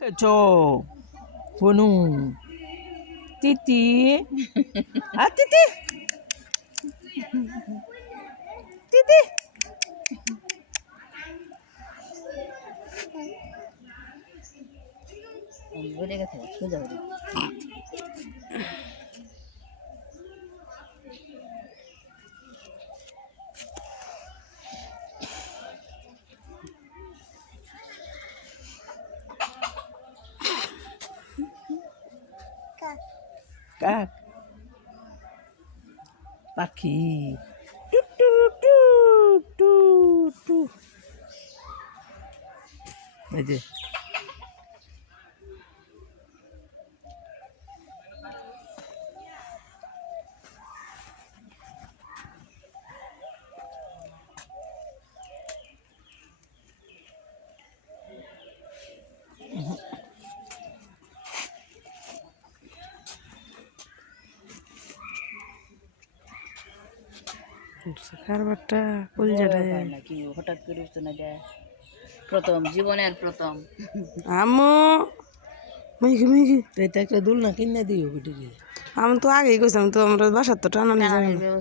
Cho Punu Titi Titi Titi বলে গেছে সোজা হয়ে Kak Paki tu Aja কারবারটা কলজাটা নাকি হঠাৎ করে উঠতে না যায় প্রথম জীবনের প্রথম আম্মু মেঘি মেঘি এটা একটা দোলনা কিনে দিও বেটিকে আমি তো আগেই কইছিলাম তো আমরা বাসার তো টানা নিয়ে যাবে না।